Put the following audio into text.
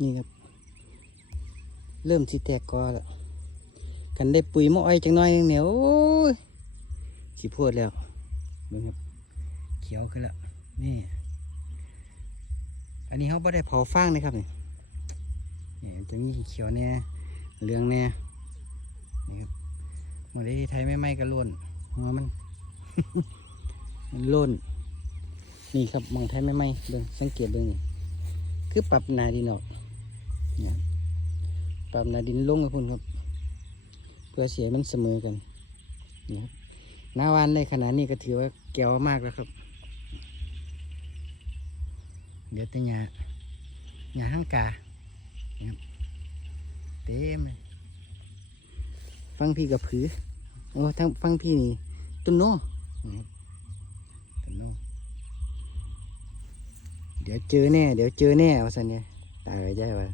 นี่ครับเริ่มสิแตกกอแล้วกันได้ปุ๋ยมะอ้อยจังน้อยนึงเนี่ยโอ้ยสิโพดแล้วเบิ่งครับเขียวขึ้นแล้วนี่อันนี้เขาไม่ได้เผาฟางนะครับนี่จะมีเขียวแน่เหลืองแน่นี่ครับหมดที่ไทยไม่กระล้นหัวมัน มันล้นนี่ครับมองไทยไม่เบิ่งสังเกตเบิ่งนี่คือปรับนาดินออกเนี่ยปรับนาดินลงกับพุ่นครับเพื่อเสียมันเสมอกันนี่ครับหน้าวานในขนาดนี้ก็ถือว่าแก้วมากแล้วครับเดี๋ยวแต่หญ้าห้างกาครับเต็มเลยฟังพี่กับผือโอ้ทั้งฟังพี่นี่ต้นโน่ต้นโน่เดี๋ยวเจอแน่ว่าสันเนี่ยตายไปใจว่า